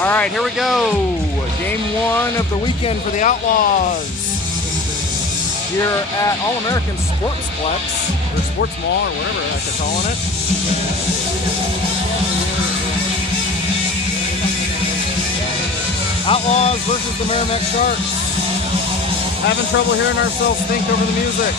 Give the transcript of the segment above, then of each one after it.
All right, here we go. Game one of the weekend for the Outlaws here at All-American Sportsplex, or Sports Mall, or whatever the heck they're calling it. Outlaws versus the Merrimack Sharks. Having trouble hearing ourselves think over the music.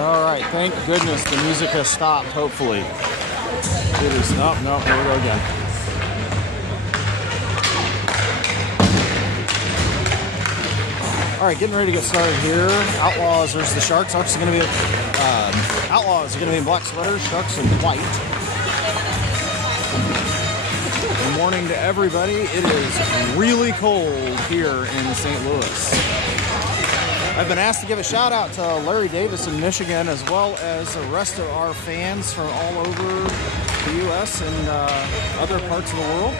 All right, thank goodness the music has stopped, hopefully. It is, no, here we go again. All right, getting ready to get started here. Outlaws versus the Sharks. Outlaws are going to be in black sweaters, Sharks in white. Good morning to everybody. It is really cold here in St. Louis. I've been asked to give a shout out to Larry Davis in Michigan, as well as the rest of our fans from all over the U.S. and other parts of the world.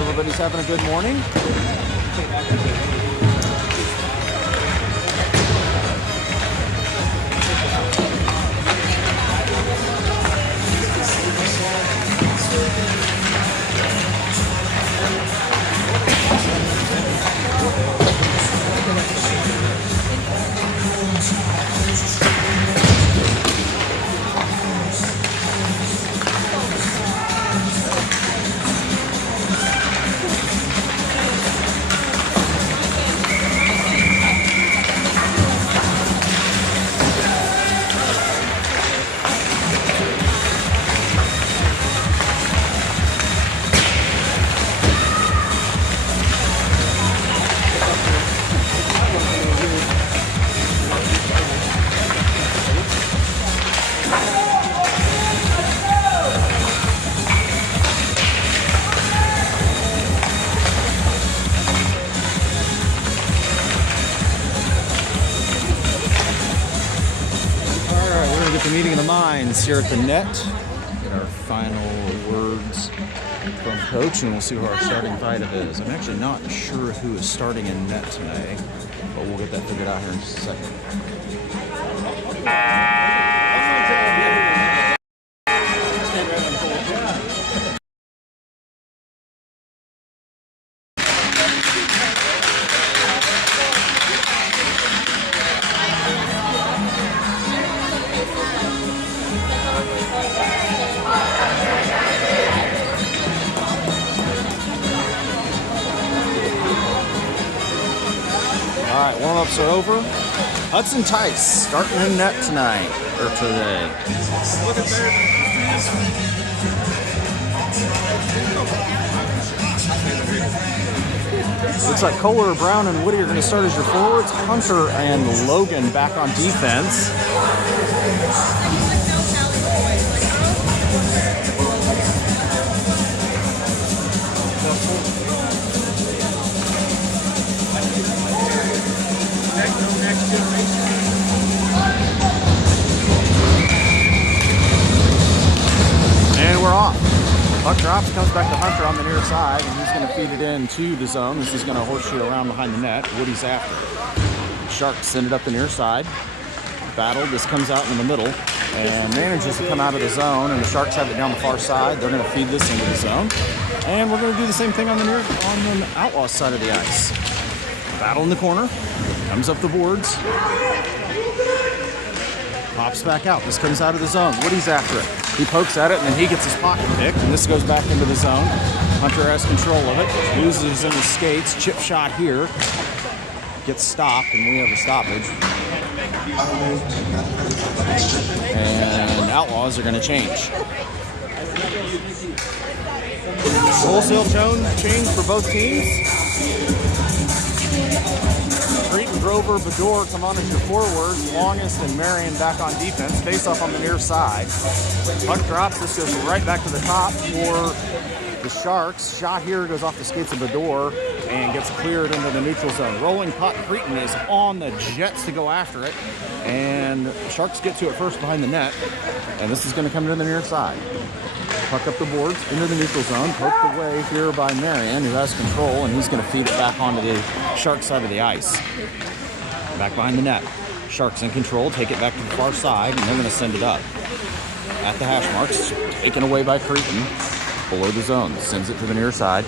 Everybody's having a good morning. The meeting of the minds here at the net. Get our final words from coach, and we'll see who our starting five is. I'm actually not sure who is starting in net today, but we'll get that figured out here in just a second. All right, warm-ups are over. Hudson Tice starting in net tonight, or today. Looks like Kohler, Brown, and Woody are going to start as your forwards. Hunter and Logan back on defense. And we're off. Puck drops, comes back to Hunter on the near side, and he's going to feed it into the zone. This is going to horseshoe around behind the net. Woody's after. Sharks send it up the near side. Battle. This comes out in the middle and manages to come out of the zone, and the Sharks have it down the far side. They're going to feed this into the zone. And we're going to do the same thing on the Outlaws side of the ice. Battle in the corner, comes up the boards, pops back out. This comes out of the zone. Woody's after it. He pokes at it, and then he gets his pocket picked, and this goes back into the zone. Hunter has control of it, loses in his skates. Chip shot here, gets stopped, and we have a stoppage. And Outlaws are going to change. Wholesale tone change for both teams. Creighton, Grover, Bador come on as your forwards. Longest and Marion back on defense. Face off on the near side. Puck drops. This goes right back to the top for the Sharks. Shot here goes off the skates of Bador and gets cleared into the neutral zone. Rolling puck. Creighton is on the Jets to go after it. And Sharks get to it first behind the net. And this is going to come to the near side. Puck up the boards into the neutral zone. Poked away here by Marion, who has control, and he's going to feed it back onto the Sharks side of the ice. Back behind the net. Sharks in control. Take it back to the far side, and they're going to send it up. At the hash marks. Taken away by Creighton. Below the zone. Sends it to the near side.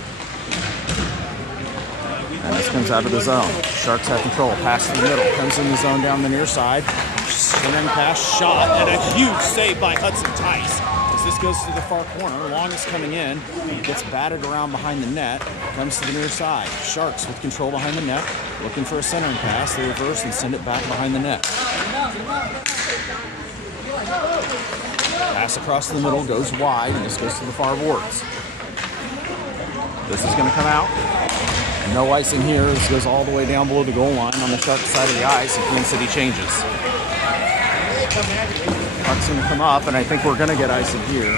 And this comes out of the zone. Sharks have control. Pass to the middle. Comes in the zone down the near side. Centering pass. Shot. And a huge save by Hudson Tice. This goes to the far corner. Longest coming in. Gets batted around behind the net. Comes to the near side. Sharks with control behind the net. Looking for a centering pass. They reverse and send it back behind the net. Pass across the middle. Goes wide. And this goes to the far boards. This is going to come out. No icing here. This goes all the way down below the goal line on the Sharks side of the ice. And Kansas City changes. Puck's going to come up, and I think we're going to get icing here.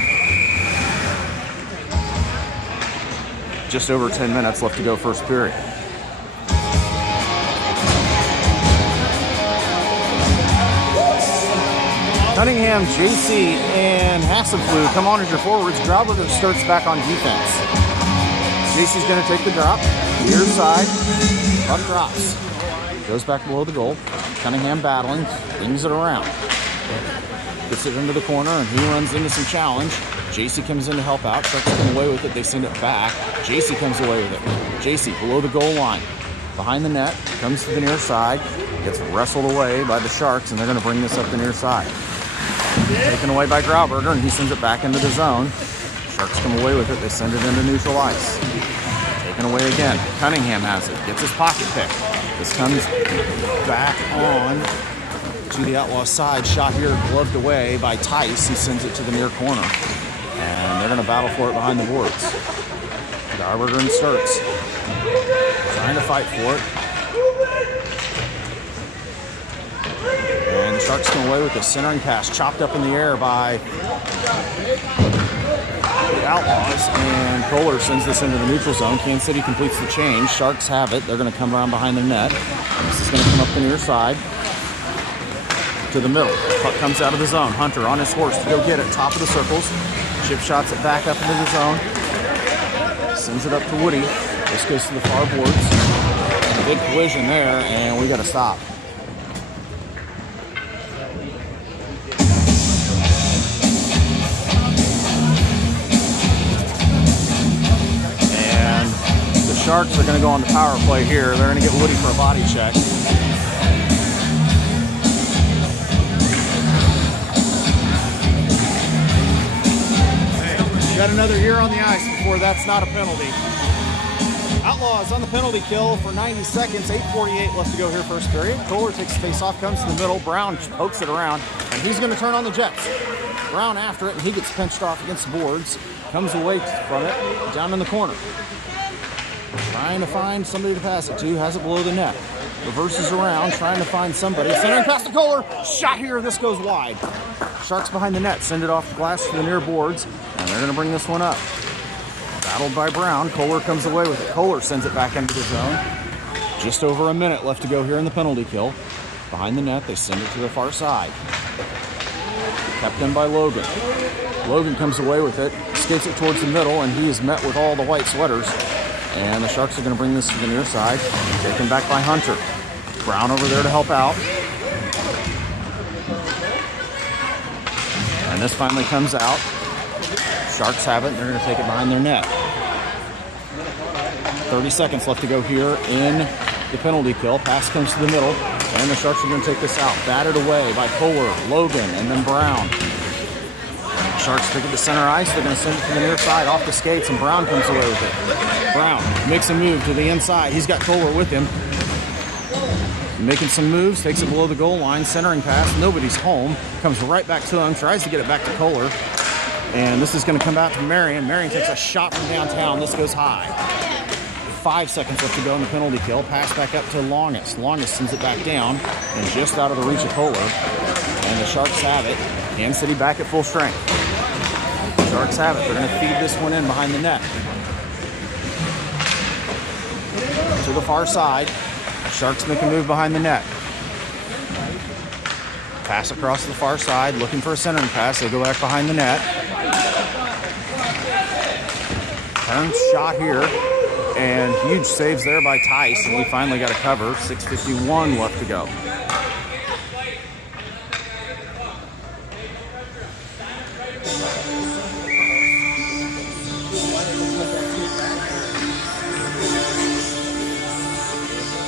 Just over 10 minutes left to go first period. Cunningham, JC, and Hasselblad come on as your forwards. Grauber starts back on defense. JC's going to take the drop. Near side. Puck drops. Goes back below the goal. Cunningham battling. Things it around. Gets it into the corner, and he runs into some challenge. JC comes in to help out. Sharks come away with it. They send it back. JC comes away with it. JC below the goal line. Behind the net. Comes to the near side. Gets wrestled away by the Sharks, and they're going to bring this up the near side. Taken away by Grauberger, and he sends it back into the zone. Sharks come away with it. They send it into neutral ice. Taken away again. Cunningham has it. Gets his pocket pick. This comes back on to the Outlaws side. Shot here gloved away by Tice. He sends it to the near corner. And they're going to battle for it behind the boards. Grauberger and Sturts trying to fight for it. And the Sharks come away with a centering pass chopped up in the air by the Outlaws. And Kohler sends this into the neutral zone. Kansas City completes the change. Sharks have it. They're going to come around behind the net. And this is going to come up the near side. To the middle. Puck comes out of the zone. Hunter on his horse to go get it. Top of the circles. Chip shots it back up into the zone. Sends it up to Woody. This goes to the far boards. Big collision there, and we got to stop. And the Sharks are going to go on the power play here. They're going to get Woody for a body check. Got another year on the ice before that's not a penalty. Outlaws on the penalty kill for 90 seconds. 8:48 left to go here first period. Kohler takes the face off, comes to the middle. Brown pokes it around, and he's going to turn on the Jets. Brown after it, and he gets pinched off against the boards. Comes away from it, down in the corner. Trying to find somebody to pass it to. Has it below the net. Reverses around, trying to find somebody. Centering pass to Kohler. Shot here. This goes wide. Sharks behind the net. Send it off the glass to the near boards. And they're going to bring this one up. Battled by Brown. Kohler comes away with it. Kohler sends it back into the zone. Just over a minute left to go here in the penalty kill. Behind the net, they send it to the far side. Kept in by Logan. Logan comes away with it. Skates it towards the middle, and he is met with all the white sweaters. And the Sharks are going to bring this to the near side. Taken back by Hunter. Brown over there to help out. And this finally comes out. Sharks have it, and they're going to take it behind their net. 30 seconds left to go here in the penalty kill. Pass comes to the middle, and the Sharks are going to take this out. Batted away by Kohler, Logan, and then Brown. Sharks pick it to center ice. They're going to send it to the near side off the skates, and Brown comes away with it. Brown makes a move to the inside. He's got Kohler with him. Making some moves, takes it below the goal line, centering pass. Nobody's home. Comes right back to him, tries to get it back to Kohler. And this is going to come out to Marion. Marion takes a shot from downtown. This goes high. 5 seconds left to go in the penalty kill. Pass back up to Longest. Longest sends it back down and just out of the reach of Kohler. And the Sharks have it. Kansas City back at full strength. Sharks have it. They're going to feed this one in behind the net. To the far side. Sharks make a move behind the net. Pass across to the far side, looking for a centering pass. They go back behind the net. Turn shot here. And huge saves there by Tice. And we finally got a cover. 6:51 left to go.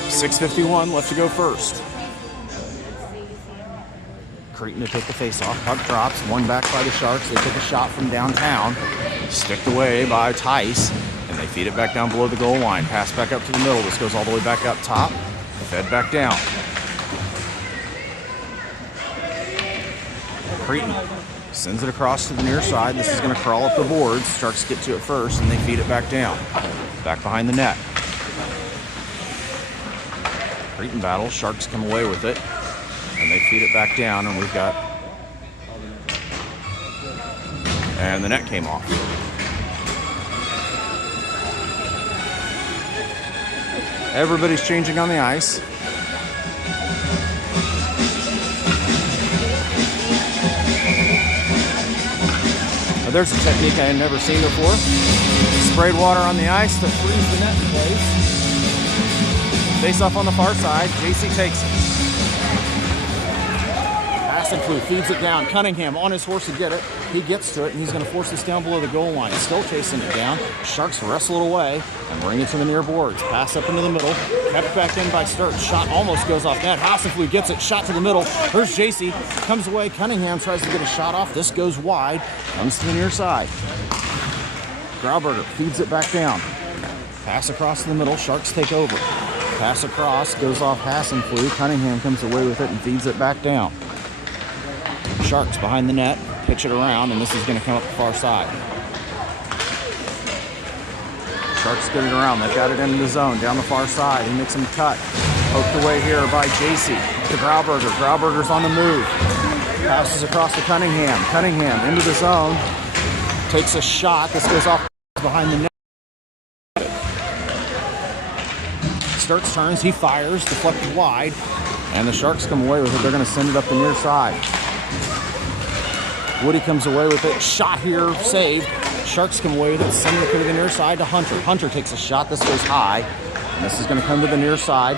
.651 left to go first. Creighton to take the face-off. Puck drops. One back by the Sharks. They take a shot from downtown. Sticked away by Tice. And they feed it back down below the goal line. Pass back up to the middle. This goes all the way back up top. Fed back down. Creighton sends it across to the near side. This is going to crawl up the boards. Sharks get to it first, and they feed it back down. Back behind the net. Creighton battle. Sharks come away with it. And they feed it back down, and we've got... And the net came off. Everybody's changing on the ice. Now there's a technique I had never seen before. Sprayed water on the ice to freeze the net in place. Face off on the far side. JC takes it. Hassenflue feeds it down. Cunningham on his horse to get it. He gets to it, and he's going to force this down below the goal line. Still chasing it down. Sharks wrestle it away and bring it to the near boards. Pass up into the middle. Kept back in by Sturts. Shot almost goes off net. Hassenflue gets it. Shot to the middle. Here's JC. Comes away. Cunningham tries to get a shot off. This goes wide. Comes to the near side. Grauberger feeds it back down. Pass across the middle. Sharks take over. Pass across. Goes off Hassenflue. Cunningham comes away with it and feeds it back down. Sharks behind the net, pitch it around, and this is going to come up the far side. Sharks get it around. They've got it into the zone, down the far side. He makes him cut. Poked away here by JC to Grauberger. Grauberger's on the move. Passes across to Cunningham. Cunningham into the zone. Takes a shot. This goes off behind the net. Sturts turns. He fires. Deflected wide. And the Sharks come away with it. They're going to send it up the near side. Woody comes away with it. Shot here, saved. Sharks come away with it. Send it to the near side to Hunter. Hunter takes a shot. This goes high. And this is going to come to the near side.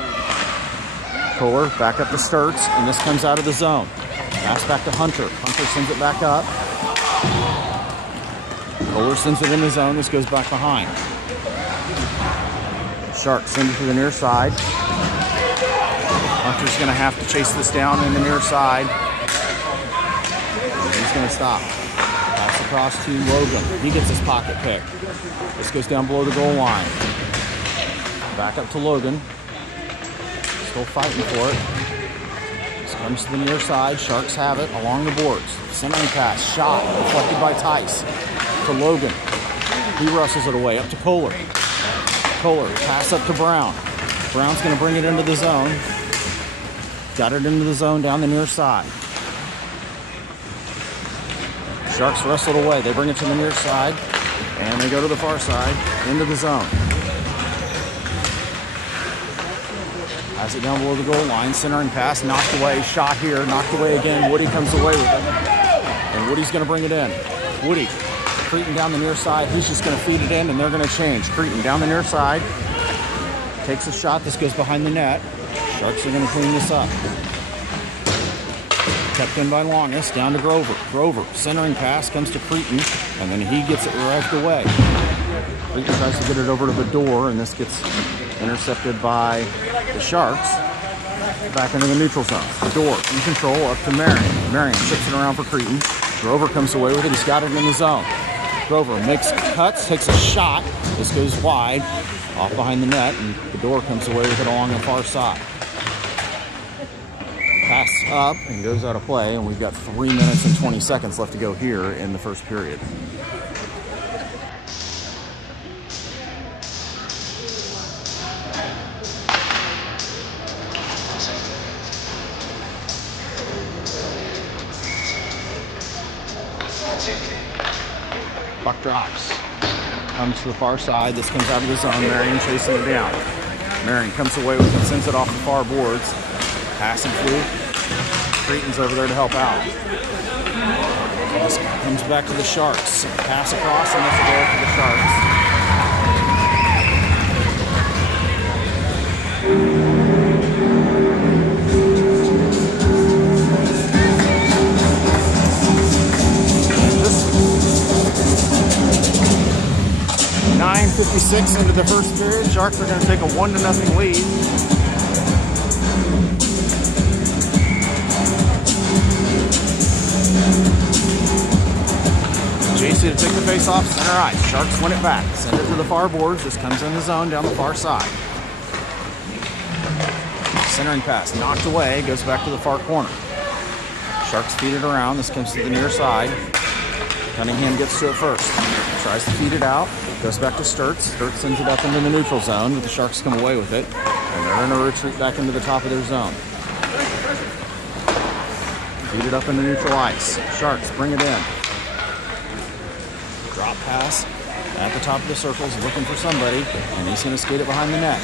Kohler back up to Sturts. And this comes out of the zone. Pass back to Hunter. Hunter sends it back up. Kohler sends it in the zone. This goes back behind. Sharks send it to the near side. Hunter's going to have to chase this down in the near side. He's going to stop. Pass across to Logan. He gets his pocket pick. This goes down below the goal line. Back up to Logan. Still fighting for it. This comes to the near side. Sharks have it along the boards. Centering pass. Shot. Deflected by Tice. To Logan. He wrestles it away. Up to Kohler. Kohler. Pass up to Brown. Brown's going to bring it into the zone. Got it into the zone down the near side. Sharks wrestle it away. They bring it to the near side, and they go to the far side, into the zone. Has it down below the goal line. Centering pass, knocked away. Shot here, knocked away again. Woody comes away with it, and Woody's going to bring it in. Woody, Creighton down the near side. He's just going to feed it in, and they're going to change. Creighton down the near side. Takes a shot. This goes behind the net. Sharks are going to clean this up. Kept in by Longest, down to Grover. Grover, centering pass, comes to Creighton, and then he gets it revved away. Creighton tries to get it over to the door, and this gets intercepted by the Sharks. Back into the neutral zone. The door in control up to Marion. Marion chips it around for Creighton. Grover comes away with it. He's got it in the zone. Grover makes cuts, takes a shot. This goes wide, off behind the net, and the door comes away with it along the far side. Pass up and goes out of play, and we've got 3 minutes and 20 seconds left to go here in the first period. Puck drops. Comes to the far side. This comes out of the zone. Marion chasing it down. Marion comes away with it, sends it off the far boards. Passing through. Creighton's over there to help out. This comes back to the Sharks. Pass across, and that's a goal for the Sharks. 9:56 into the first period. Sharks are going to take a 1-0 lead. JC to take the face off, center ice. Sharks win it back. Send it to the far boards. This comes in the zone down the far side. Centering pass knocked away, goes back to the far corner. Sharks feed it around. This comes to the near side. Cunningham gets to it first. Tries to feed it out. Goes back to Sturts. Sturts sends it up into the neutral zone, but the Sharks come away with it. And they're going to retreat back into the top of their zone. Feed it up into neutral ice. Sharks bring it in. Drop pass at the top of the circles, looking for somebody, and he's going to skate it behind the net.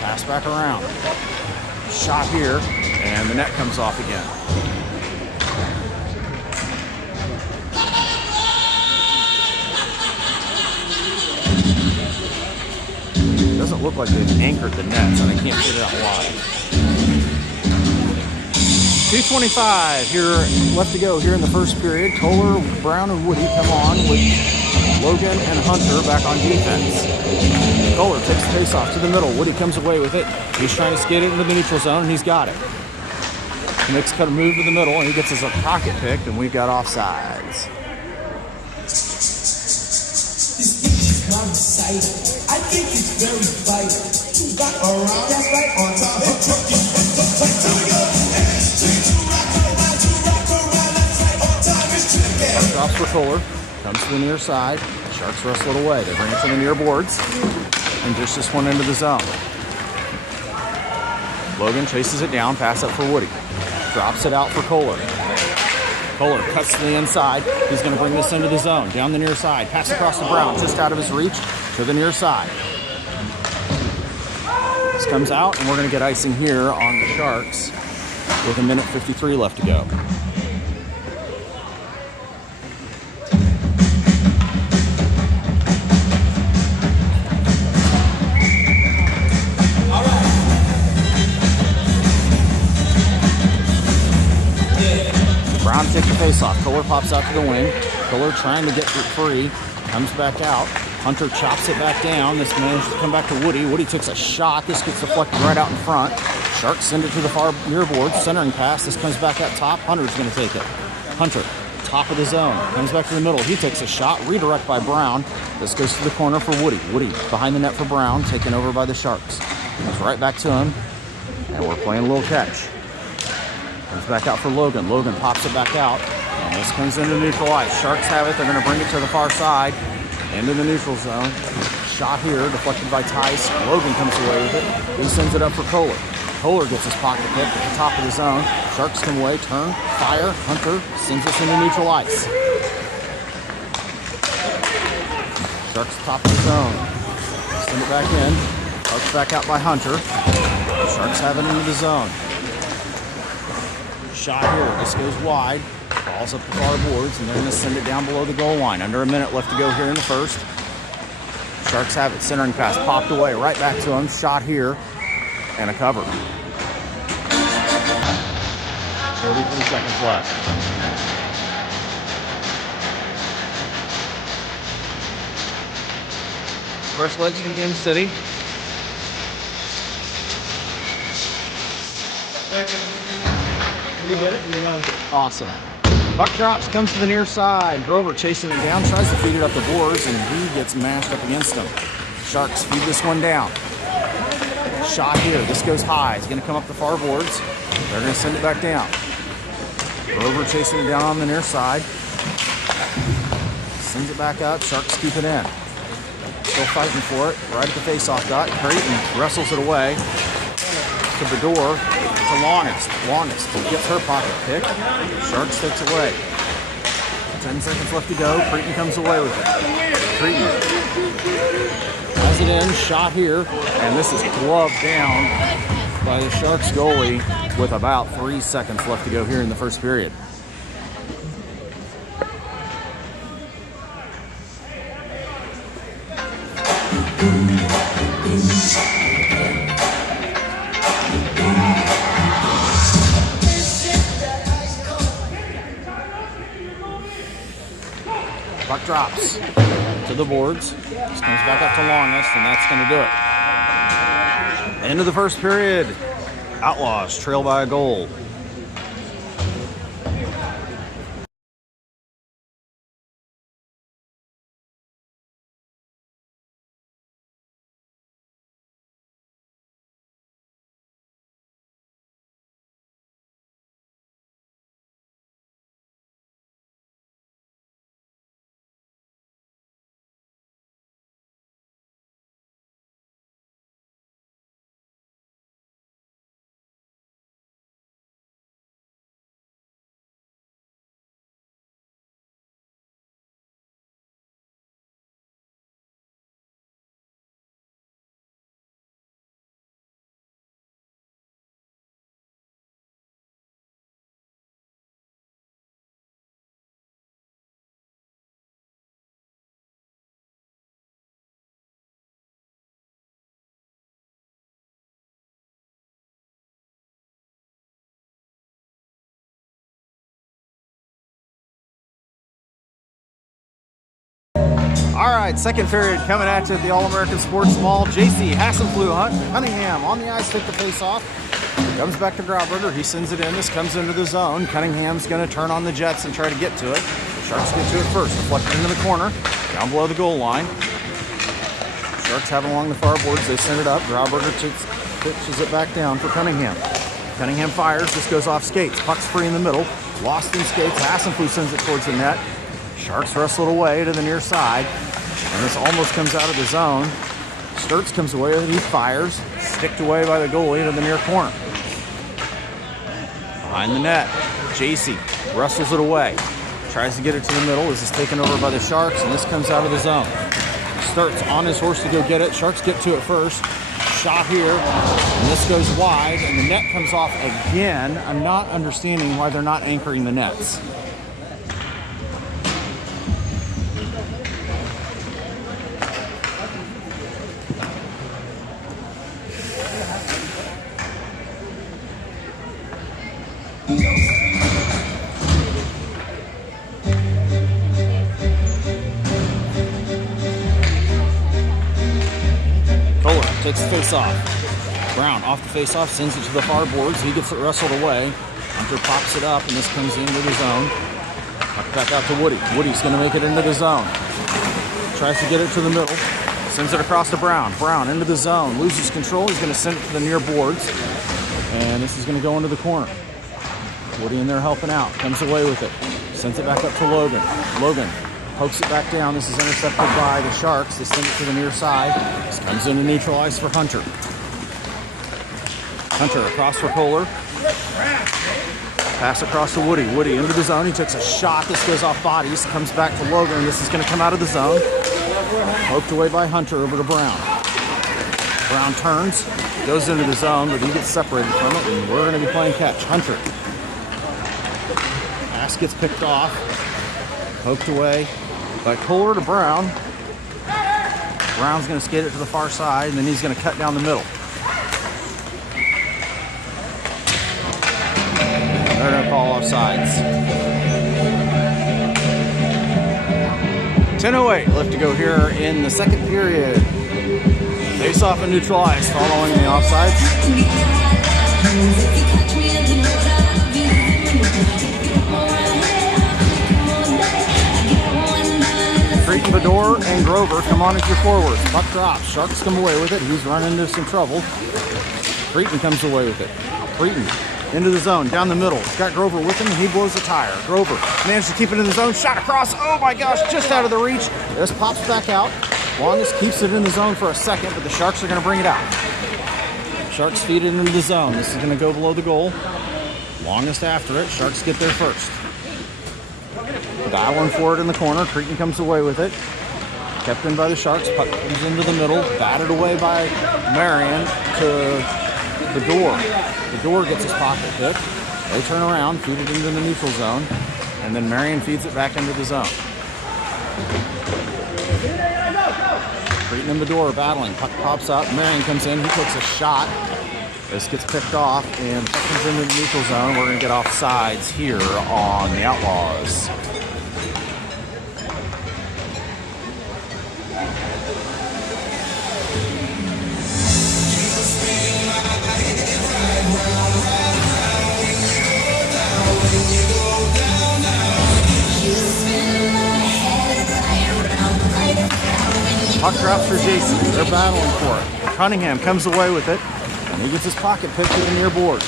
Pass back around. Shot here, and the net comes off again. Doesn't look like they've anchored the nets, and I can't get it out live. 2:25 here left to go here in the first period. Kohler, Brown, and Woody come on with Logan and Hunter back on defense. Kohler takes the face off to the middle. Woody comes away with it. He's trying to skate it into the neutral zone, and he's got it. He makes a move to the middle, and he gets his pocket picked, and we've got offsides. I think it's very vital to rock around. That's right, on top of turkey. Drops for Kohler. Comes to the near side. Sharks wrestle it away. They bring it to the near boards and dish this one into the zone. Logan chases it down. Pass up for Woody. Drops it out for Kohler. Kohler cuts to the inside. He's going to bring this into the zone. Down the near side. Pass across to Brown. Just out of his reach to the near side. This comes out, and we're going to get icing here on the Sharks with 1:53 left to go. Brown takes the face off. Kohler pops out to the wing. Kohler trying to get it free. Comes back out. Hunter chops it back down. This manages to come back to Woody. Woody takes a shot. This gets deflected right out in front. Sharks send it to the far near board. Centering pass. This comes back up top. Hunter's going to take it. Hunter, top of the zone. Comes back to the middle. He takes a shot. Redirect by Brown. This goes to the corner for Woody. Woody behind the net for Brown. Taken over by the Sharks. Comes right back to him. And we're playing a little catch. Comes back out for Logan. Logan pops it back out. And this comes into neutral ice. Sharks have it. They're going to bring it to the far side. Into the neutral zone. Shot here. Deflected by Tice. Logan comes away with it. Then sends it up for Kohler. Kohler gets his pocket pick at the top of the zone. Sharks come away. Turn. Fire. Hunter sends us into neutral ice. Sharks top of the zone. Send it back in. Sharks back out by Hunter. Sharks have it into the zone. Shot here. This goes wide. Falls up the far boards, and they're going to send it down below the goal line. Under a minute left to go here in the first. Sharks have it. Centering pass popped away. Right back to him. Shot here. And a cover. 33 seconds left. First Lexington City. You get it? Awesome. Buck drops, comes to the near side. Grover chasing it down, tries to feed it up the boards, and he gets mashed up against him. Sharks feed this one down. Shot here. This goes high. It's going to come up the far boards. They're going to send it back down. Grover chasing it down on the near side. Sends it back up. Sharks keep it in. Still fighting for it. Right at the face-off dot. Creighton wrestles it away to the door. To Longest. Longest gets her pocket pick. Sharks takes away. 10 seconds left to go. Creighton comes away with it. Creighton has it in. Shot here. And this is gloved down by the Sharks goalie with about 3 seconds left to go here in the first period. Puck drops to the boards. This comes back up to Longest, and that's going to do it. End of the first period. Outlaws trail by a goal. All right, second period coming at you at the All-American Sports Mall. JC Hassenflew Cunningham on the ice, take the face off. Comes back to Grauberger. He sends it in. This comes into the zone. Cunningham's going to turn on the Jets and try to get to it. Sharks get to it first. Deflected into the corner, down below the goal line. Sharks have it along the far boards. They send it up. Grauberger pitches it back down for Cunningham. Cunningham fires. This goes off skates. Puck's free in the middle. Lost in skates. Hassenflew sends it towards the net. Sharks wrestle it away to the near side. And this almost comes out of the zone. Sturts comes away with it. He fires. Sticked away by the goalie to the near corner. Behind the net, JC wrestles it away. Tries to get it to the middle. This is taken over by the Sharks, and this comes out of the zone. Sturts on his horse to go get it. Sharks get to it first. Shot here, and this goes wide, and the net comes off again. I'm not understanding why they're not anchoring the nets. Takes the face off. Brown off the face off, sends it to the far boards. He gets it wrestled away. Hunter pops it up, and this comes into the zone. Back out to Woody. Woody's going to make it into the zone. Tries to get it to the middle. Sends it across to Brown. Brown into the zone. Loses control. He's going to send it to the near boards. And this is going to go into the corner. Woody in there helping out. Comes away with it. Sends it back up to Logan. Logan pokes it back down. This is intercepted by the Sharks. They send it to the near side. This comes into neutral ice for Hunter. Hunter across for Kohler. Pass across to Woody. Woody into the zone. He takes a shot. This goes off bodies. Comes back to Logan. And this is going to come out of the zone. Poked away by Hunter over to Brown. Brown turns. Goes into the zone, but he gets separated from it. And we're going to be playing catch. Hunter. Pass gets picked off. Poked away by Kohler to Brown. Brown's going to skate it to the far side, and then he's going to cut down the middle. They're going to call offsides. 10:08 left to go here in the second period. Face off in neutral ice, following the offside. Creighton, Bedore, and Grover come on as your forwards. Puck drops. Sharks come away with it. He's run into some trouble. Creighton comes away with it. Creighton into the zone, down the middle. He's got Grover with him, and he blows a tire. Grover managed to keep it in the zone. Shot across. Oh my gosh, just out of the reach. This pops back out. Longest keeps it in the zone for a second, but the Sharks are going to bring it out. Sharks feed it into the zone. This is going to go below the goal. Longest after it. Sharks get there first. Battling for it in the corner. Creighton comes away with it. Kept in by the Sharks. Puck comes into the middle. Batted away by Marion to Bedore. Bedore gets his pocket pick. They turn around, feed it into the neutral zone, and then Marion feeds it back into the zone. Creighton and Bedore are battling. Puck pops up. Marion comes in. He takes a shot. This gets picked off and comes into the neutral zone. We're going to get off sides here on the Outlaws. Puck drops for Jason. They're battling for it. Cunningham comes away with it, and he gets his pocket picked to the near boards.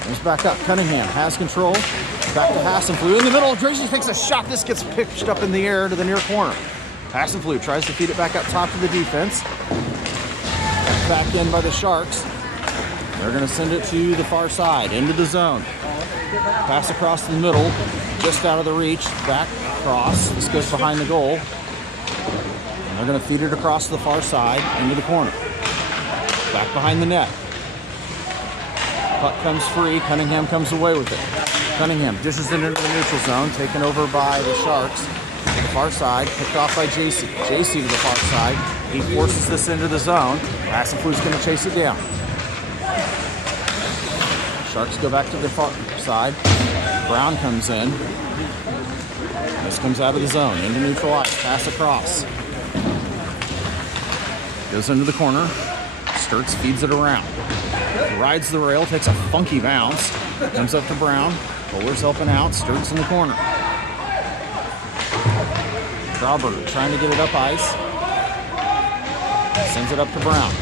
Comes back up. Cunningham has control. Back to Hassenflue. In the middle, Tracy takes a shot. This gets pitched up in the air to the near corner. Hassenflue tries to feed it back up top to the defense. Back in by the Sharks. They're going to send it to the far side, into the zone. Pass across the middle, just out of the reach. Back across. This goes behind the goal. They're going to feed it across the far side into the corner. Back behind the net. Puck comes free. Cunningham comes away with it. Cunningham dishes it into the neutral zone, taken over by the Sharks. To the far side, picked off by JC. JC to the far side. He forces this into the zone. Hassenflue's going to chase it down. Sharks go back to the far side. Brown comes in. This comes out of the zone, into neutral ice. Pass across. Goes into the corner. Sturts feeds it around. Rides the rail, takes a funky bounce. Comes up to Brown. Bowler's helping out. Sturts in the corner. Grauberger trying to get it up ice. Sends it up to Brown.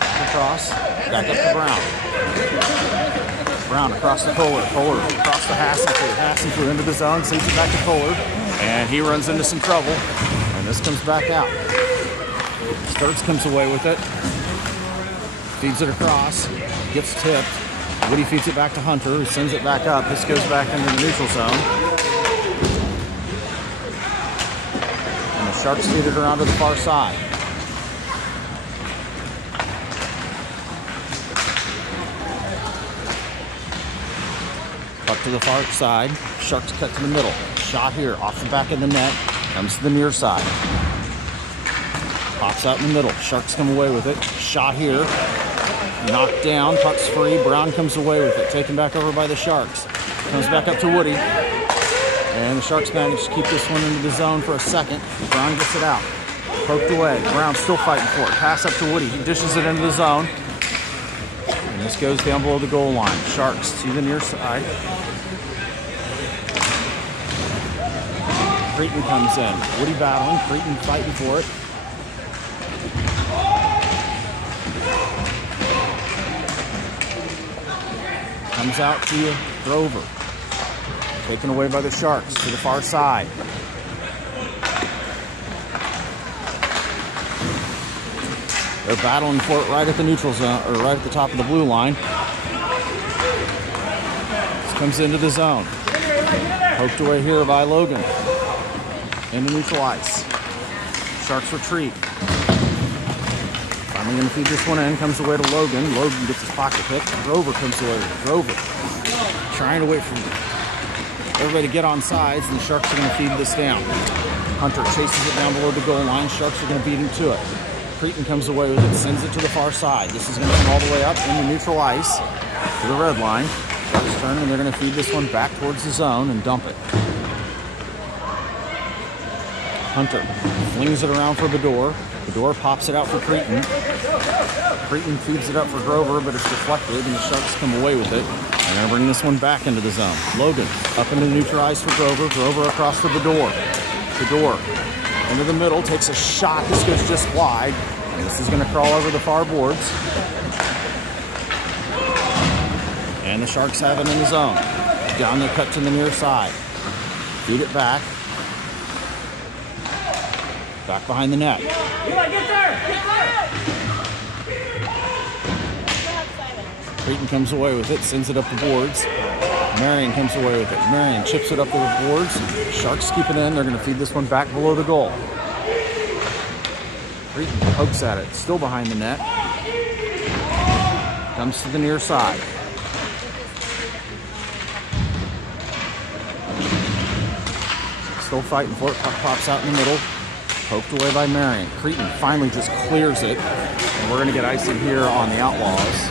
Back across. Back up to Brown. Brown across to Kohler. Kohler across to Hassenflue. Hassenflue into the zone. Sends it back to Kohler. And he runs into some trouble. And this comes back out. Sturts comes away with it. Feeds it across. Gets tipped. Woody feeds it back to Hunter, who sends it back up. This goes back into the neutral zone. And the Sharks feed it around to the far side. Up to the far side. Sharks cut to the middle. Shot here off the back of the net. Comes to the near side. Pops out in the middle. Sharks come away with it. Shot here. Knocked down. Puck's free. Brown comes away with it. Taken back over by the Sharks. Comes back up to Woody. And the Sharks manage to keep this one into the zone for a second. Brown gets it out. Poked away. Brown still fighting for it. Pass up to Woody. He dishes it into the zone. And this goes down below the goal line. Sharks to the near side. Creighton comes in. Woody battling. Creighton fighting for it. Comes out to Grover. Taken away by the Sharks to the far side. They're battling for it right at the neutral zone, or right at the top of the blue line. This comes into the zone. Poked away here by Logan. Into neutral ice. Sharks retreat. Finally going to feed this one in. Comes away to Logan. Logan gets his pocket pick. Grover comes away. Grover trying to wait for everybody to get on sides, and the Sharks are going to feed this down. Hunter chases it down below the goal line. Sharks are going to beat him to it. Creighton comes away with it, sends it to the far side. This is going to come all the way up into neutral ice to the red line. Sharks turn, and they're going to feed this one back towards the zone and dump it. Hunter flings it around for Bedore. The door pops it out for Creighton. Creighton feeds it up for Grover, but it's deflected, and the Sharks come away with it. They're going to bring this one back into the zone. Logan up into the neutral ice for Grover. Grover across to the door. The door into the middle, takes a shot. This goes just wide. And this is going to crawl over the far boards. And the Sharks have it in the zone. Down the cut to the near side. Feed it back. Back behind the net. Get there! Creighton comes away with it, sends it up the boards. Marion comes away with it. Marion chips it up the boards. Sharks keep it in. They're going to feed this one back below the goal. Creighton pokes at it, still behind the net. Comes to the near side. Still fighting for it. Puck pops out in the middle. Poked away by Marion. Creighton finally just clears it. And we're going to get icing here on the Outlaws.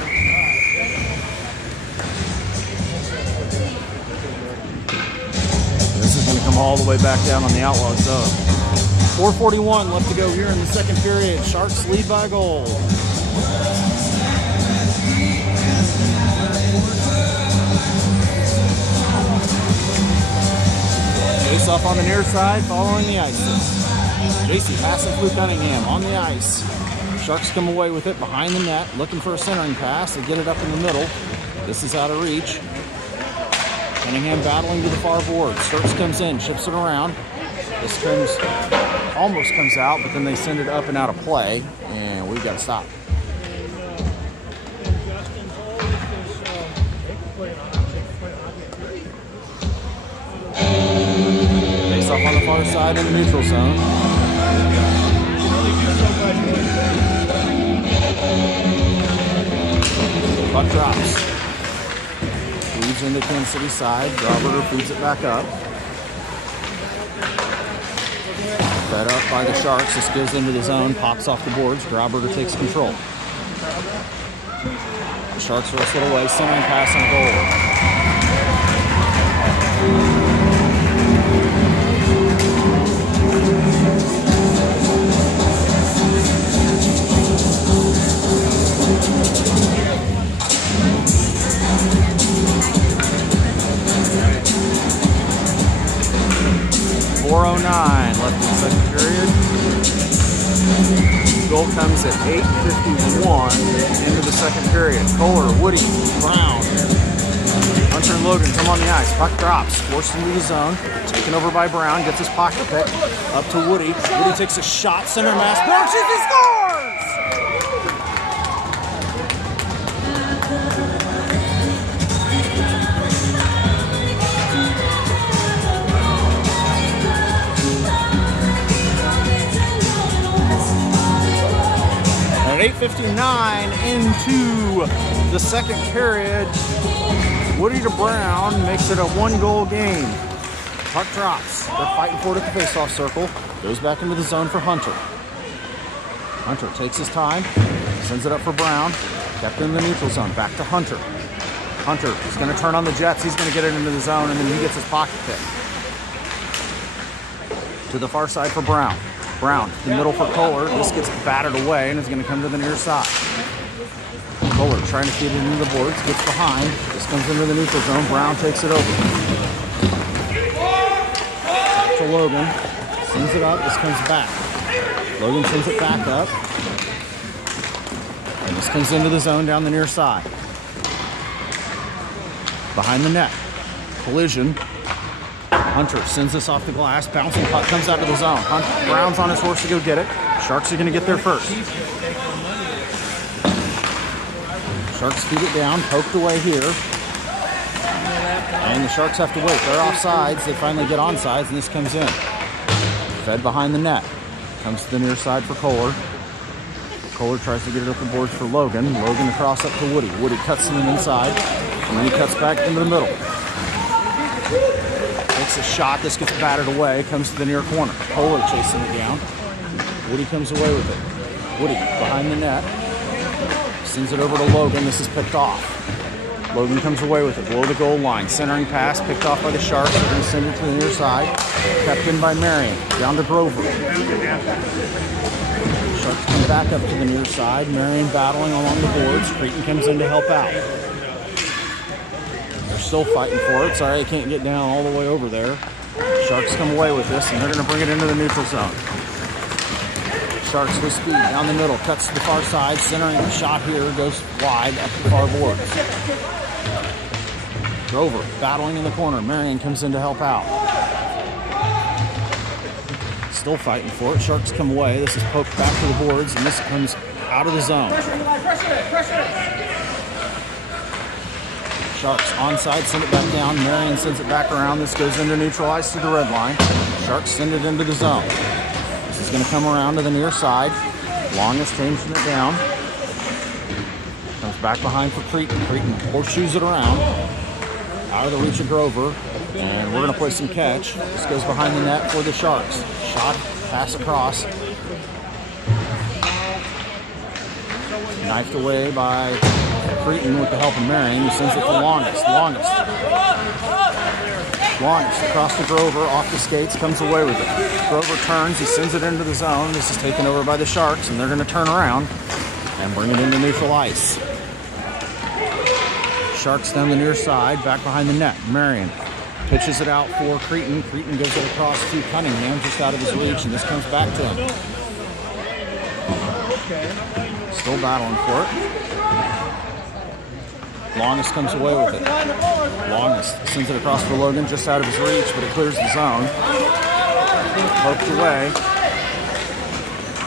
This is going to come all the way back down on the Outlaws zone. 4:41 left to go here in the second period. Sharks lead by a goal. Face off on the near side, following the ice. JC passing through Cunningham on the ice. Sharks come away with it behind the net, looking for a centering pass. They get it up in the middle. This is out of reach. Cunningham battling to the far board. Sturts comes in, chips it around. This almost comes out, but then they send it up and out of play, and we've got to stop. Face off on the far side in the neutral zone. Puck drops. Feeds into Kansas City side. Drawberger feeds it back up. Fed up by the Sharks. This goes into the zone, pops off the boards. Drawberger takes control. The Sharks wrestle it away. Centering pass and goal. 4:09 left in the second period. Goal comes at 8:51 into the second period. Kohler, Woody, Brown, Hunter and Logan come on the ice. Puck drops, forced into the zone. Taken over by Brown, gets his pocket pick. Up to Woody. Woody takes a shot, center mass. Brown shoots, he scores! At 8:59 into the second period, Woody to Brown makes it a one-goal game. Puck drops. They're fighting for it at the faceoff circle. Goes back into the zone for Hunter. Hunter takes his time, sends it up for Brown. Kept in the neutral zone. Back to Hunter. Hunter is going to turn on the Jets. He's going to get it into the zone, and then he gets his pocket pick. To the far side for Brown. Brown, the middle for Kohler. This gets battered away and is going to come to the near side. Kohler trying to feed it into the boards, gets behind. This comes into the neutral zone. Brown takes it over. To Logan. Sends it up. This comes back. Logan sends it back up. And this comes into the zone down the near side. Behind the net. Collision. Hunter sends this off the glass. Bouncing puck comes out of the zone. Brown's on his horse to go get it. Sharks are going to get there first. Sharks feed it down. Poked away here. And the Sharks have to wait. They're offsides. They finally get onsides, and this comes in. Fed behind the net. Comes to the near side for Kohler. Kohler tries to get it up the boards for Logan. Logan across up to Woody. Woody cuts him inside, and then he cuts back into the middle. Takes a shot. This gets battered away. Comes to the near corner. Kohler chasing it down. Woody comes away with it. Woody behind the net. Sends it over to Logan. This is picked off. Logan comes away with it below the goal line. Centering pass picked off by the Sharks. They're going to send it to the near side. Kept in by Marion. Down to Grover. Sharks come back up to the near side. Marion battling along the boards. Cretan comes in to help out. They're still fighting for it. Sorry, I can't get down all the way over there. Sharks come away with this, and they're going to bring it into the neutral zone. Sharks with speed down the middle, cuts to the far side, centering the shot here, goes wide up the far boards. Grover battling in the corner. Marion comes in to help out. Still fighting for it. Sharks come away. This is poked back to the boards, and this comes out of the zone. Sharks onside, send it back down. Marion sends it back around. This goes into neutral ice to the red line. Sharks send it into the zone. This is going to come around to the near side. Longest changing it down. Comes back behind for Cretan. Cretan horseshoes it around. Out of the reach of Grover. And we're going to play some catch. This goes behind the net for the Sharks. Shot, pass across. Knifed away by Cretan with the help of Marion, who sends it to longest across to Grover, off the skates, comes away with it. Grover turns, he sends it into the zone. This is taken over by the Sharks, and they're going to turn around and bring it into neutral ice. Sharks down the near side, back behind the net. Marion pitches it out for Cretan. Cretan gives it across to Cunningham, just out of his reach, and this comes back to him. Still battling for it. Longest comes away with it. Longest sends it across for Logan, just out of his reach, but it clears the zone. Poked away.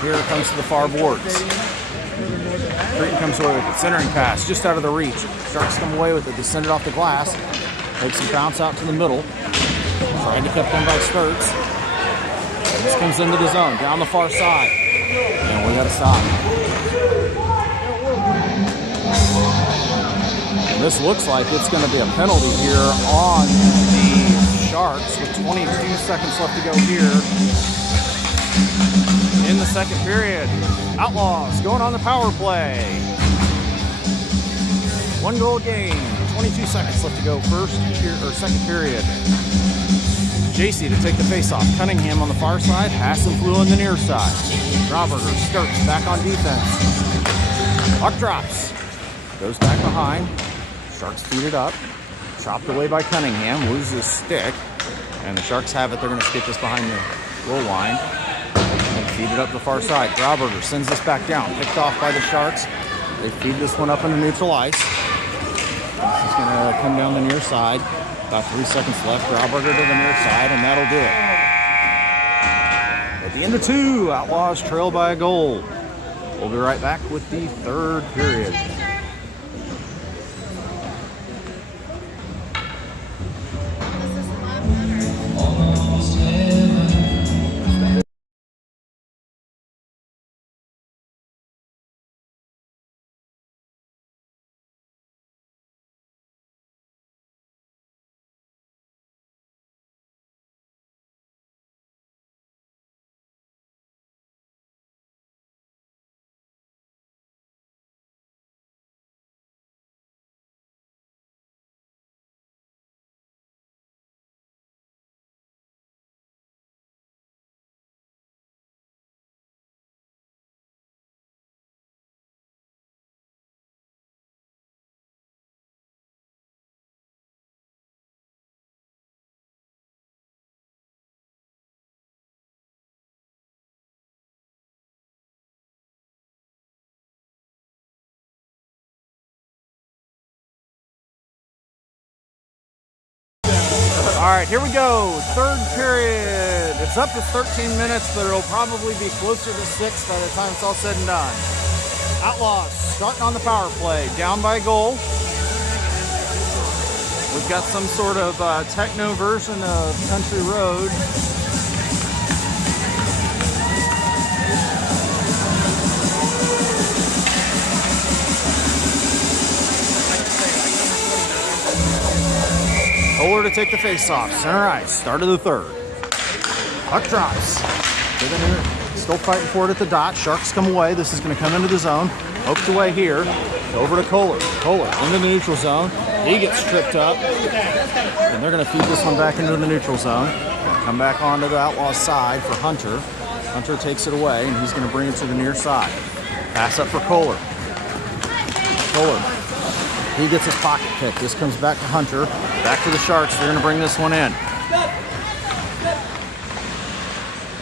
Here it comes to the far boards. Cretan comes away with it. Centering pass, just out of the reach. Sharks come away with it. They send it off the glass. Takes some bounce out to the middle. Tried to cut them by skirts. This comes into the zone, down the far side. And we got to stop. This looks like it's going to be a penalty here on the Sharks with 22 seconds left to go here in the second period. Outlaws going on the power play. 1 goal game. 22 seconds left to go second period. JC to take the face-off. Cunningham on the far side. Hassan flew on the near side. Roberter skirts back on defense. Puck drops. Goes back behind. Sharks feed it up. Chopped away by Cunningham. Loses stick. And the Sharks have it. They're going to skip this behind the goal line. And feed it up the far side. Roberter sends this back down. Picked off by the Sharks. They feed this one up into neutral ice. This is going to come down the near side. About 3 seconds left. Roberter to the near side, and that'll do it. At the end of 2, Outlaws trail by a goal. We'll be right back with the third period. All right, here we go. Third period. It's up to 13 minutes, but it'll probably be closer to 6 by the time it's all said and done. Outlaws starting on the power play, down by a goal. We've got some sort of techno version of Country Road. Kohler to take the face-off. Center ice. Start of the third. Puck drops. Still fighting for it at the dot. Sharks come away. This is going to come into the zone. Poked away here. Over to Kohler. Kohler into the neutral zone. He gets tripped up. And they're going to feed this one back into the neutral zone. Come back onto the Outlaws side for Hunter. Hunter takes it away, and he's going to bring it to the near side. Pass up for Kohler. Kohler. He gets his pocket pick. This comes back to Hunter. Back to the Sharks. They're going to bring this one in.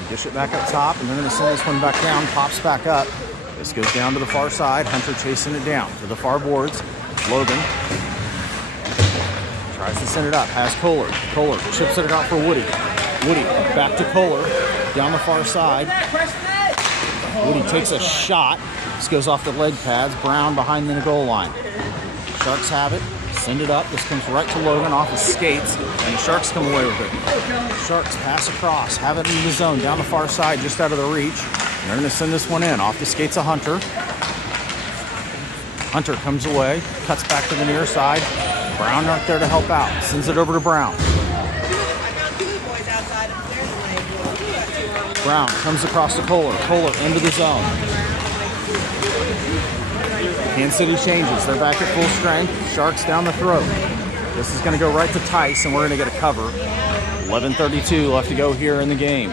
Dish it back up top, and they're going to send this one back down. Pops back up. This goes down to the far side. Hunter chasing it down to the far boards. Logan tries to send it up. Has Kohler. Kohler chips it out for Woody. Woody back to Kohler. Down the far side. Woody takes a shot. This goes off the leg pads. Brown behind the goal line. Sharks have it. Send it up. This comes right to Logan off his skates, and the Sharks come away with it. Sharks pass across. Have it in the zone. Down the far side, just out of the reach. And they're going to send this one in. Off the skates of Hunter. Hunter comes away. Cuts back to the near side. Brown not there to help out. Sends it over to Brown. Brown comes across to Kohler. Kohler into the zone. Kansas City changes. They're back at full strength. Sharks down the throat. This is going to go right to Tice, and we're going to get a cover. 11:32 left to go here in the game.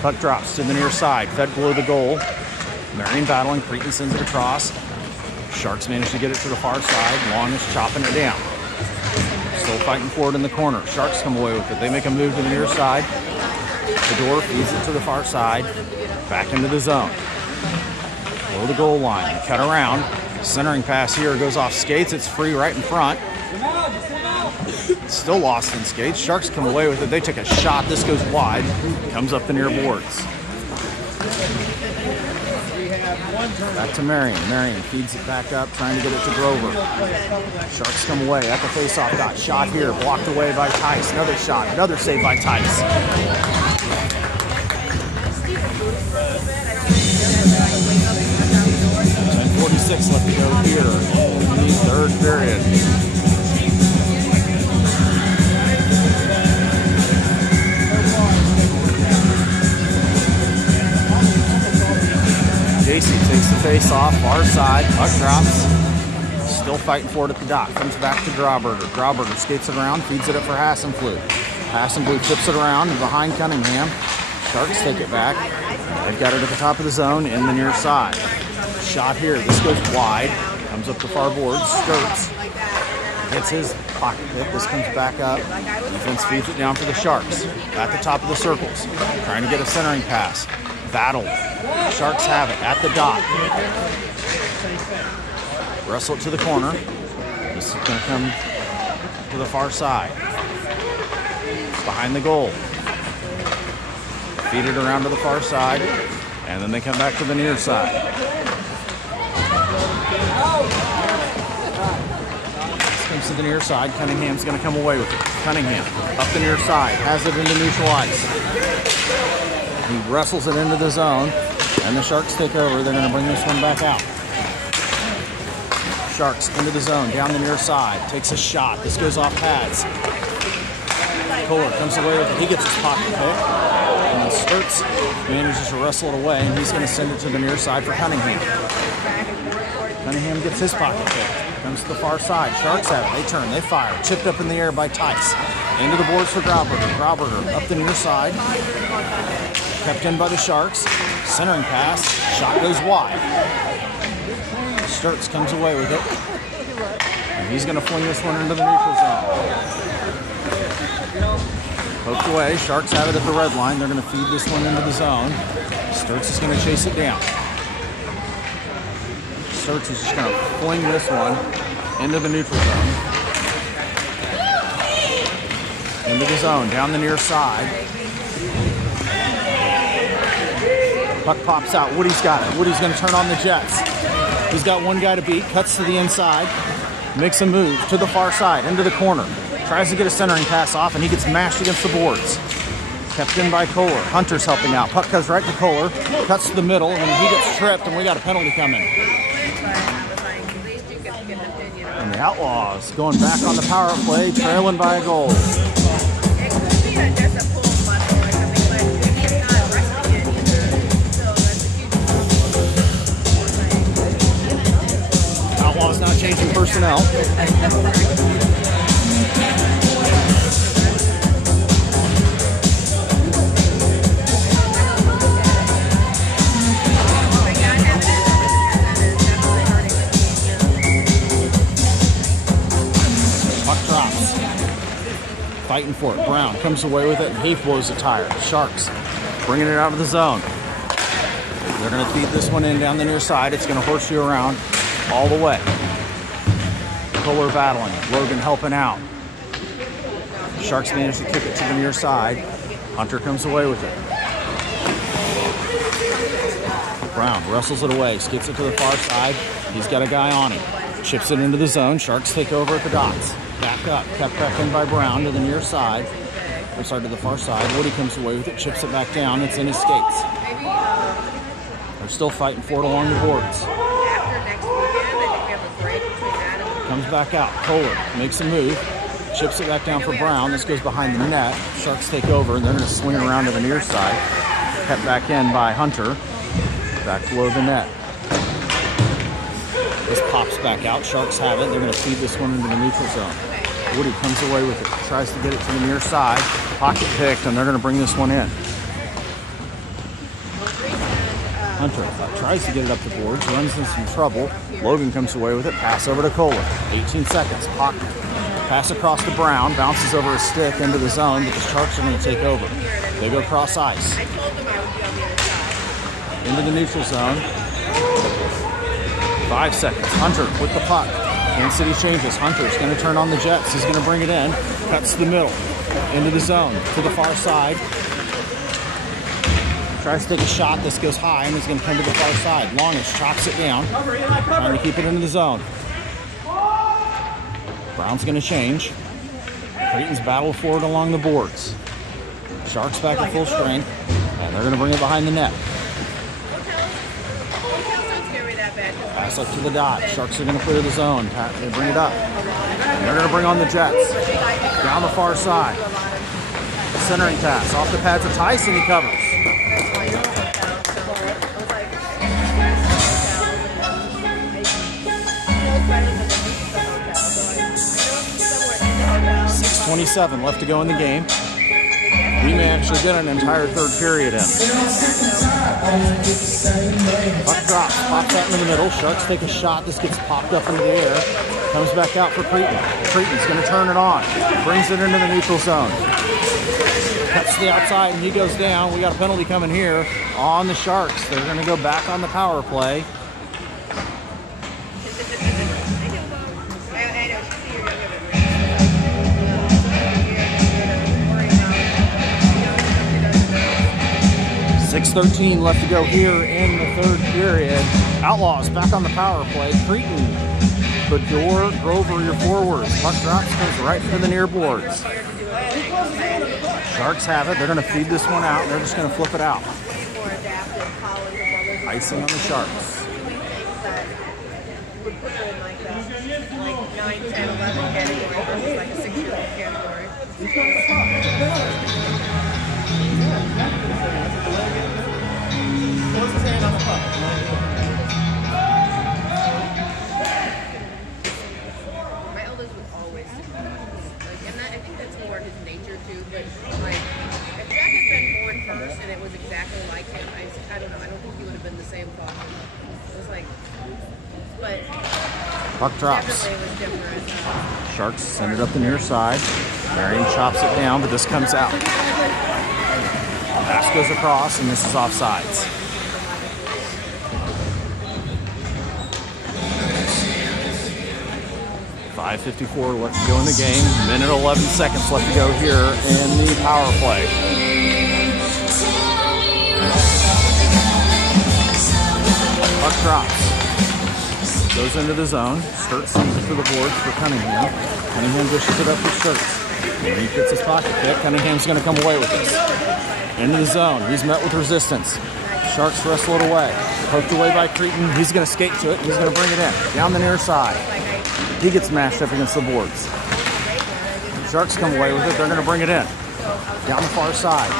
Puck drops to the near side, fed below the goal. Marion battling, Preeton sends it across. Sharks manage to get it to the far side. Long is chopping it down. Still fighting for it in the corner. Sharks come away with it. They make a move to the near side. Fedor feeds it to the far side. Back into the zone. Below the goal line. They cut around. Centering pass here goes off skates. It's free right in front. Still lost in skates. Sharks come away with it. They take a shot. This goes wide. Comes up the near boards. Back to Marion. Marion feeds it back up, trying to get it to Grover. Sharks come away at the faceoff dot. Shot here, blocked away by Tice. Another shot. Another save by Tice. 10:46 left to go here in the third period. Casey takes the face off, far side, puck drops. Still fighting for it at the dot. Comes back to Grauberger. Grauberger skates it around, feeds it up for Hassenflug. Hassenflug tips it around behind Cunningham. Sharks take it back. They've got it at the top of the zone in the near side. Shot here. This goes wide. Comes up the far board. Sturts gets his pocket pick. This comes back up. Defense feeds it down for the Sharks. At the top of the circles. Trying to get a centering pass. Battle. Sharks have it at the dot. Wrestle it to the corner. This is going to come to the far side. Behind the goal. Feed it around to the far side. And then they come back to the near side. This comes to the near side. Cunningham's going to come away with it. Cunningham up the near side. Has it into neutral ice. He wrestles it into the zone, and the Sharks take over. They're going to bring this one back out. Sharks into the zone, down the near side. Takes a shot. This goes off pads. Kohler comes away with it. He gets his pocket pick. And then Sturts manages to wrestle it away, and he's going to send it to the near side for Cunningham. Cunningham gets his pocket pick. Comes to the far side. Sharks have it. They turn. They fire. Chipped up in the air by Tice. Into the boards for Grauberger. Grauberger up the near side. Kept in by the Sharks. Centering pass. Shot goes wide. Sturts comes away with it. And he's going to fling this one into the neutral zone. Poked away. Sharks have it at the red line. They're going to feed this one into the zone. Sturts is going to chase it down. Sturts is just going to fling this one into the neutral zone. Into the zone. Down the near side. Puck pops out. Woody's got it. Woody's going to turn on the Jets. He's got one guy to beat. Cuts to the inside. Makes a move to the far side. Into the corner. Tries to get a centering pass off, and he gets mashed against the boards. Kept in by Kohler. Hunter's helping out. Puck goes right to Kohler. Cuts to the middle, and he gets tripped, and we got a penalty coming. And the Outlaws going back on the power play, trailing by a goal. Outlaws not changing personnel. Puck drops. Fighting for it. Brown comes away with it, and he blows the tire. Sharks bringing it out of the zone. They're going to feed this one in down the near side. It's going to horseshoe around all the way. Kohler battling. Logan helping out. Sharks manage to kick it to the near side. Hunter comes away with it. Brown wrestles it away. Skids it to the far side. He's got a guy on him. Chips it into the zone. Sharks take over at the dots. Back up. Kept back in by Brown to the near side. I'm sorry, to the far side. Woody comes away with it. Chips it back down. It's in his skates. They're still fighting for it along the boards. Comes back out. Kohler makes a move. Chips it back down for Brown. This goes behind the net. Sharks take over, and they're going to swing it around to the near side. Kept back in by Hunter. Back below the net. This pops back out. Sharks have it. They're going to feed this one into the neutral zone. Woody comes away with it. Tries to get it to the near side. Pocket picked, and they're going to bring this one in. Hunter tries to get it up the boards, runs into some trouble. Logan comes away with it. Pass over to Kohler. 18 seconds. Pass across to Brown. Bounces over his stick into the zone, but the Sharks are going to take over. They go cross ice. Into the neutral zone. 5 seconds. Hunter with the puck. Kansas City changes. Hunter's going to turn on the Jets. He's going to bring it in. Cuts to the middle. Into the zone. To the far side. Tries to take a shot. This goes high and is going to come to the far side. Longish chops it down. Trying to keep it into the zone. Brown's going to change. Creighton's battle forward along the boards. Sharks back at full strength. And they're going to bring it behind the net. Pass up to the dot. Sharks are going to clear the zone. They bring it up. And they're going to bring on the Jets. Down the far side. Centering pass. Off the pads of Tyson. He covers. 6:27 left to go in the game. We may actually get an entire third period in. Puck drops, pops out in the middle. Sharks take a shot. This gets popped up into the air. Comes back out for Creighton. Creighton's going to turn it on. Brings it into the neutral zone. Cuts to the outside and he goes down. We got a penalty coming here on the Sharks. They're going to go back on the power play. .13 left to go here in the third period. Outlaws back on the power play. Creighton, Bador, Grover, your forwards. Puck drops, comes right to the near boards. Sharks have it. They're going to feed this one out. They're just going to flip it out. Icing on the Sharks. Like 9, 10, 11 category versus like a 6-year-old category. What's his hand on the puck? My eldest would always do that. Like, and I think that's more his nature too. But like, if Jack had been born first and it was exactly like him, I don't know. I don't think he would have been the same father. It was like, but puck drops. definitely was different. Sharks send it up the near side. Marion chops it down, but this comes out. Pass goes across, and this is offsides. .54 left to go in the game. Minute 11 seconds left to go here in the power play. Puck drops. Goes into the zone. Sturts sends it to the boards for Cunningham. Cunningham dishes it up for Sturts. He gets his pocket pick. Cunningham's going to come away with this. Into the zone. He's met with resistance. Sharks wrestle it away. Poked away by Creighton. He's going to skate to it. He's going to bring it in. Down the near side. He gets mashed up against the boards. Sharks come away with it. They're going to bring it in. Down the far side.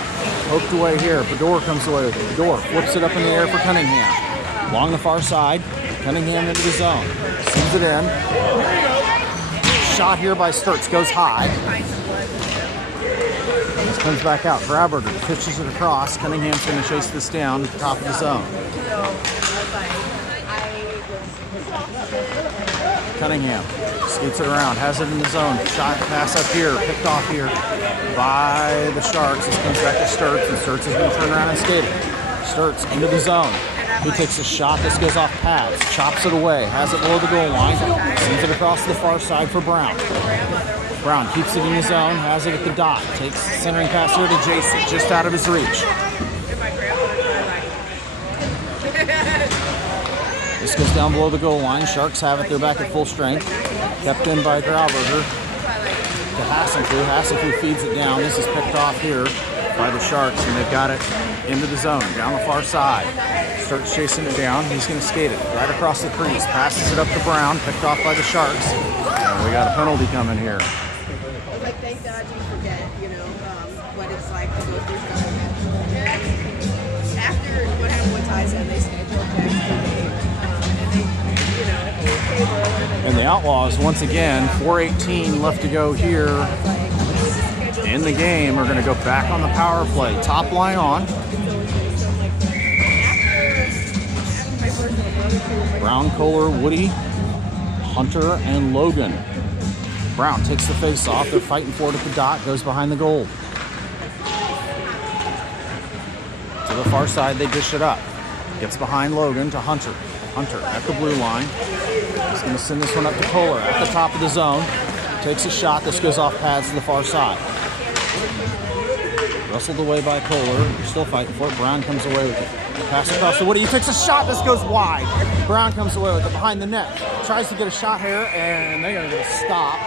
Poked away here. Bedore comes away with it. Bedore flips it up in the air for Cunningham. Along the far side. Cunningham into the zone. Sends it in. Shot here by Sturts. Goes high. This comes back out. Grabberger pitches it across. Cunningham's going to chase this down at the top of the zone. Cunningham skates it around, has it in the zone. Shot, pass up here, picked off here by the Sharks. This comes back to Sturts, and Sturts is going to turn around and skate it. Sturts into the zone. He takes a shot. This goes off pads, chops it away, has it below the goal line, sends it across to the far side for Brown. Brown keeps it in the zone, has it at the dot, takes centering pass here to Jason, just out of his reach. This goes down below the goal line. Sharks have it. They're back at full strength. Kept in by Grauberger to Hassenfu. Hassenfu feeds it down. This is picked off here by the Sharks, and they've got it into the zone, down the far side. Starts chasing it down. He's going to skate it right across the crease. Passes it up to Brown, picked off by the Sharks. And we got a penalty coming here. Like, thank God you forget, what it's like to go through something. After what happened with Tyson, they scheduled Jackson. And the Outlaws, once again, 4:18 left to go here in the game, are going to go back on the power play. Top line on. Brown, Kohler, Woody, Hunter, and Logan. Brown takes the face off. They're fighting for it at the dot. Goes behind the goal. To the far side, they dish it up. Gets behind Logan to Hunter. Hunter at the blue line. He's going to send this one up to Kohler at the top of the zone. Takes a shot. This goes off pads to the far side. Wrestled away by Kohler. Still fighting for it. Brown comes away with it. Pass across the Woody. He takes a shot. This goes wide. Brown comes away with it behind the net. Tries to get a shot here, and they're going to get a stop.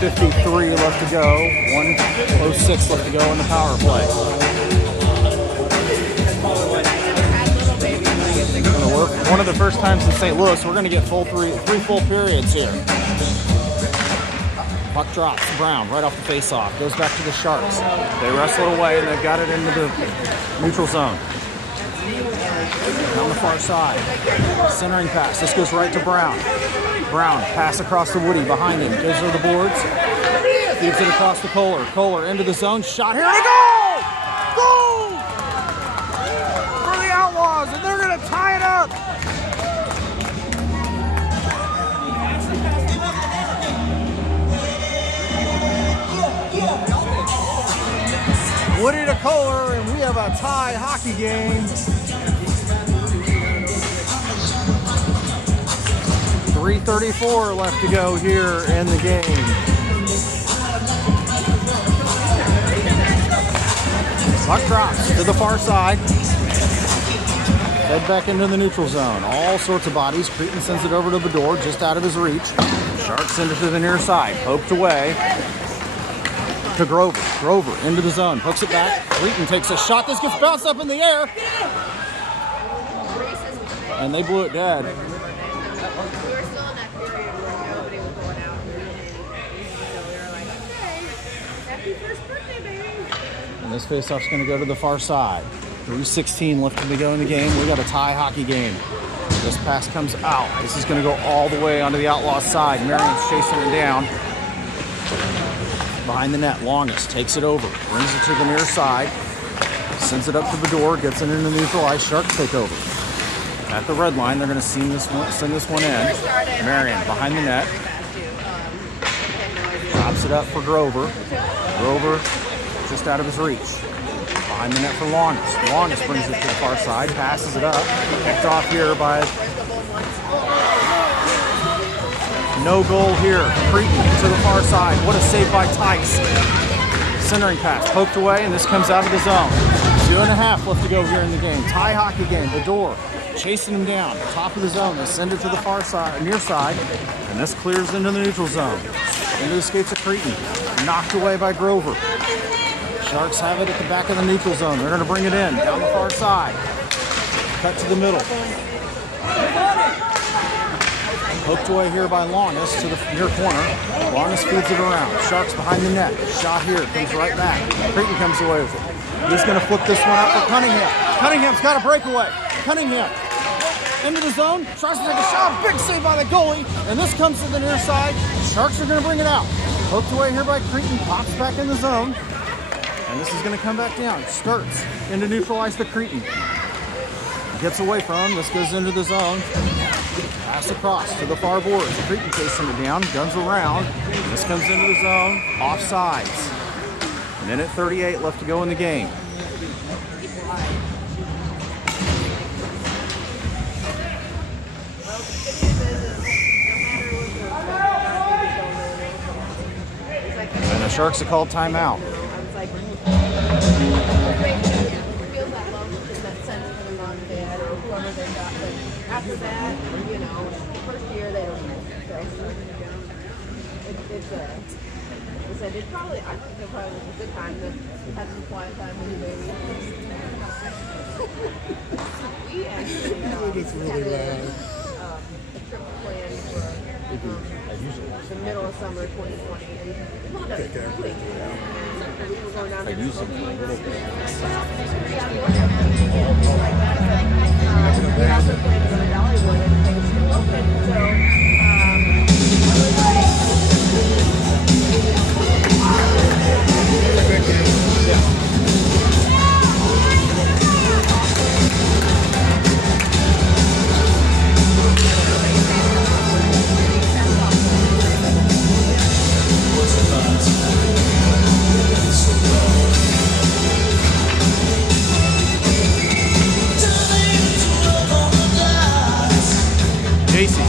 .53 left to go. 1:06 left to go in the power play. One of the first times in St. Louis, we're going to get three full periods here. Puck drops. Brown right off the face-off. Goes back to the Sharks. They wrestle it away, and they've got it into the neutral zone. On the far side. Centering pass. This goes right to Brown. Brown, pass across to Woody behind him. Goes to the boards. Feeds it across to Kohler. Kohler into the zone. Shot here and a goal! Goal! For the Outlaws, and they're going to tie it up. Woody to Kohler, and we have a tie hockey game. 3:34 left to go here in the game. Puck drops to the far side. Head back into the neutral zone. All sorts of bodies. Cretin sends it over to Bedore, just out of his reach. Sharks send it to the near side. Poked away to Grover. Grover into the zone. Hooks it back. Cretin takes a shot. This gets bounced up in the air. And they blew it dead. And this faceoff's going to go to the far side. 3:16 left to go in the game. We got a tie hockey game. This pass comes out. This is going to go all the way onto the Outlaws side. Marion's chasing it down. Behind the net, Longest takes it over. Brings it to the near side. Sends it up to Bedore. Gets it into neutral ice. Sharks take over. At the red line, they're going to send this one in. Marion behind the net. Drops it up for Grover. Grover just out of his reach. Behind the net for Longest. Longest brings it to the far side, passes it up. Picked off here by... No goal here. Cretin to the far side. What a save by Tice. Centering pass, poked away, and this comes out of the zone. 2.5 left to go here in the game. Tie hockey game. Bedore chasing him down. Top of the zone. They send it to the far side, near side, and this clears into the neutral zone. Into the skates of Cretan. Knocked away by Grover. Sharks have it at the back of the neutral zone. They're going to bring it in down the far side. Cut to the middle. Poked away here by Longus to the near corner. Longus feeds it around. Sharks behind the net. Shot here. Comes right back. Cretan comes away with it. He's going to flip this one out for Cunningham. Cunningham's got a breakaway. Cunningham into the zone. Tries to take a shot. Big save by the goalie. And this comes to the near side. Sharks are going to bring it out. Poked away here by Cretan. Pops back in the zone. And this is going to come back down. Starts in to neutralize the Cretan. Gets away from him. This goes into the zone. Pass across to the far boards. The Cretan chasing it down. Guns around. This comes into the zone. Offsides. Minute 38 left to go in the game. And the Sharks have called timeout. After that, you know, the first year they don't know. So it's I said it probably. I think it probably was a good time to have some quiet time with the baby. We actually had a trip planned for the middle of summer 2020, and it pulled up quick. And we were going down there. We also planned to go to Dollywood and things still open. So,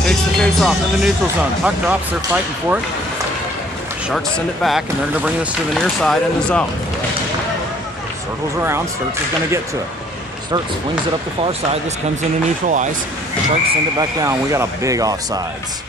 takes the face off in the neutral zone. Puck drops, they're fighting for it. Sharks send it back, and they're going to bring this to the near side in the zone. Circles around, Sturts is going to get to it. Sturts flings it up the far side. This comes into neutral ice. Sharks send it back down. We got a big offsides.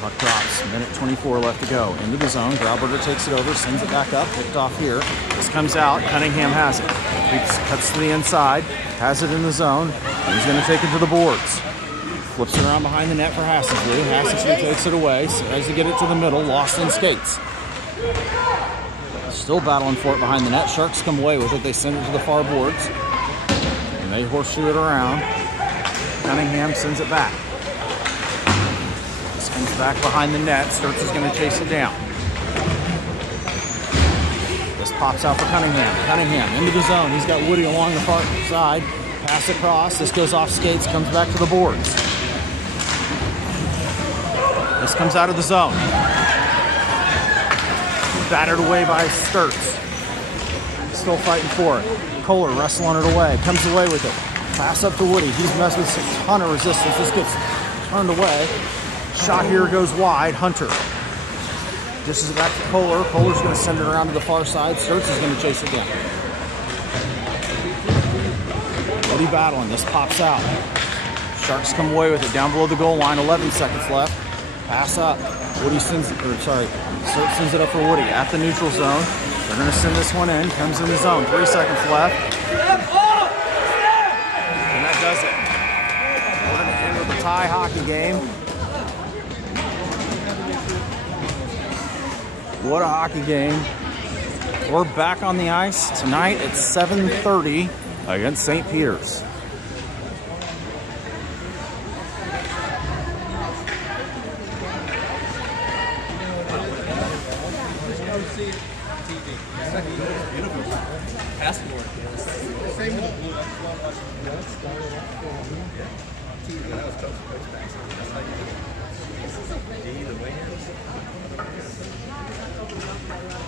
Puck drops, minute 24 left to go. Into the zone, Grauberger takes it over, sends it back up, picked off here. This comes out, Cunningham has it. He cuts to the inside, has it in the zone, and he's going to take it to the boards. Flips it around behind the net for Hassensby. Hassensby takes it away, tries to get it to the middle, lost in skates. Still battling for it behind the net. Sharks come away with it, they send it to the far boards, and they horseshoe it around. Cunningham sends it back. Comes back behind the net. Sturts is going to chase it down. This pops out for Cunningham. Cunningham into the zone. He's got Woody along the far side. Pass across. This goes off skates. Comes back to the boards. This comes out of the zone. Battered away by Sturts. Still fighting for it. Kohler wrestling it away. Comes away with it. Pass up to Woody. He's messed with a ton of resistance. This gets turned away. Shot here goes wide. Hunter dishes it back to Kohler. Kohler's going to send it around to the far side. Sturts is going to chase it down. Woody battling. This pops out. Sharks come away with it down below the goal line. 11 seconds left. Pass up. Sturts sends it up for Woody at the neutral zone. They're going to send this one in. Comes in the zone. 3 seconds left. And that does it. We're going to end with a tie hockey game. What a hockey game. We're back on the ice tonight at 7:30 against St. Peter's.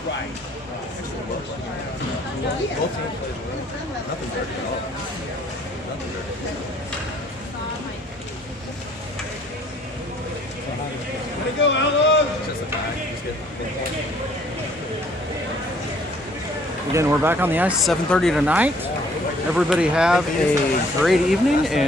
Right. Both teams played well. Nothing dirty at all. Nothing dirty. Way to go, Outlaws! It's just a tie. Just get Again, we're back on the ice, 7:30 tonight. Everybody have a great evening, and